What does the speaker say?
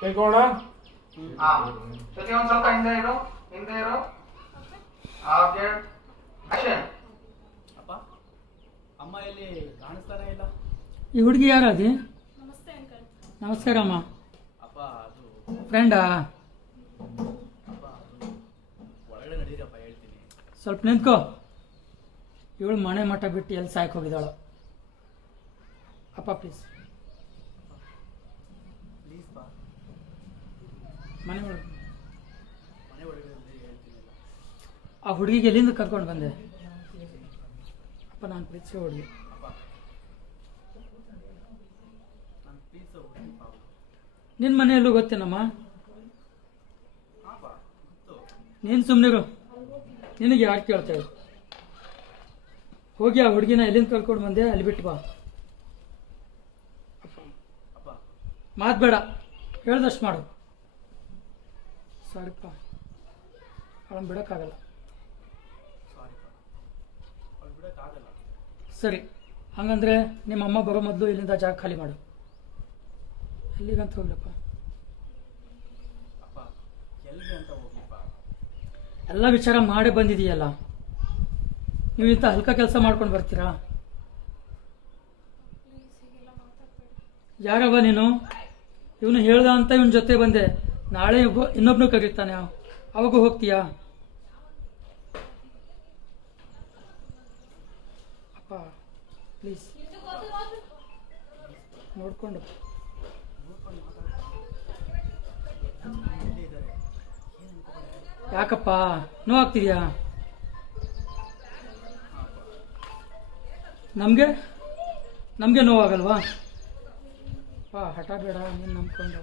ಕೈಕೋಣ. ಶ್ರುತಿ ಒಂದ್ ಸ್ವಲ್ಪ ಹಿಂದೆ ಇರು. Okay action. ಅಪ್ಪ ಅಮ್ಮ ಇಲ್ಲಿ ಕಾಣಿಸ್ತಾನೆ ಇಲ್ಲ. ಈ ಹುಡುಗಿ ಯಾರದಿ? ನಮಸ್ತೆ ಅಂಕಲ್. ನಮಸ್ಕಾರ ಅಮ್ಮ. ಅಪ್ಪ ಅದು ಫ್ರೆಂಡಾ? ಅಪ್ಪ ಅದು ಒಳಗಡೆ ನಡೀರಪ್ಪ, ಹೇಳ್ತೀನಿ. ಸ್ವಲ್ಪ ನಿಂತ್ಕೋ. ಇವಳು ಮನೆ ಮಠ ಬಿಟ್ಟು ಎಲ್ಲಿ ಸಾಯಕ್ಕೆ ಹೋಗಿದ್ದಾಳು. ಅಪ್ಪ ಪ್ಲೀಸ್ ಪ್ಲೀಸ್ ಪಾ, ಮನೆ ಒಳಗೆ. ಮನೆ ಒಳಗಡೆ ಹೇಳ್ತೀನಿ. ಆ ಹುಡುಗಿಗೆ ಎಲ್ಲಿಂದ ಕರ್ಕೊಂಡು ಬಂದೆ? ಅಪ್ಪ ನಾನು ಪ್ರೀತಿಸೋ ಹುಡುಗಿ. ಅಪ್ಪ ನಾನು ಪ್ಲೀಸ್ ಹುಡುಗಿ ಪಾಪ. ನಿನ್ನ ಮನೆಯಲ್ಲೂ ಗೊತ್ತೇನಮ್ಮ? ಹಾಂ ಗೊತ್ತು. ನೀನು ಸುಮ್ಮನಿರು, ನಿನಗೆ ಯಾರು ಕೇಳ್ತೇವೆ? ಹೋಗಿ ಆ ಹುಡುಗಿನ ಎಲ್ಲಿಂದ ಕರ್ಕೊಂಡು ಬಂದೆ ಅಲ್ಲಿ ಬಿಟ್ಟು ಬಾ. ಅಪ್ಪ ಮಾತು ಬೇಡ, ಹೇಳ್ದಷ್ಟು ಮಾಡು. ಸಾರಿಪ್ಪ, ಅವಳನ್ನು ಬಿಡೋಕ್ಕಾಗಲ್ಲ. ಸಾರಿಪ್ಪ, ಅವ್ಳು ಬಿಡೋಕ್ಕಾಗಲ್ಲ. ಸರಿ, ಹಂಗಂದ್ರೆ ನಿಮ್ಮ ಅಮ್ಮ ಬರೋ ಮೊದಲು ಇಲ್ಲಿಂದ ಜಾಗ ಖಾಲಿ ಮಾಡು. ಎಲ್ಲಿಗಂತ ಹೋಗ್ಲಪ್ಪ? ಅಪ್ಪ ಎಲ್ಲಿಗೆ ಅಂತ ಹೋಗ್ಲಿಪ್ಪ? ಎಲ್ಲ ವಿಚಾರ ಮಾಡೇ ಬಂದಿದೆಯಲ್ಲ, ನೀವು ಇಂಥ ಹಲ್ಕ ಕೆಲಸ ಮಾಡ್ಕೊಂಡು ಬರ್ತೀರಾ? ಪ್ಲೀಸ್ ಹೀಗೆಲ್ಲ ಮಾತಾಡ್ಬೇಡಿ. ಯಾರವ ನೀನು? ಇವನು ಹೇಳ್ದ ಅಂತ ಇವನ ಜೊತೆ ಬಂದೆ. ನಾಳೆ ಇನ್ನೊಬ್ನು ಕರೀತಾನೆ, ಅವಾಗೂ ಹೋಗ್ತೀಯಾ? ಅಪ್ಪ ಪ್ಲೀಸ್ ನೋಡ್ಕೊಂಡು. ಯಾಕಪ್ಪ ನೋವಾಗ್ತಿದ್ಯಾ? ನಮಗೆ ನೋವಾಗಲ್ವಾ? ಹಠ ಬೇಡ, ನೀನು ನಂಬ್ಕೊಂಡು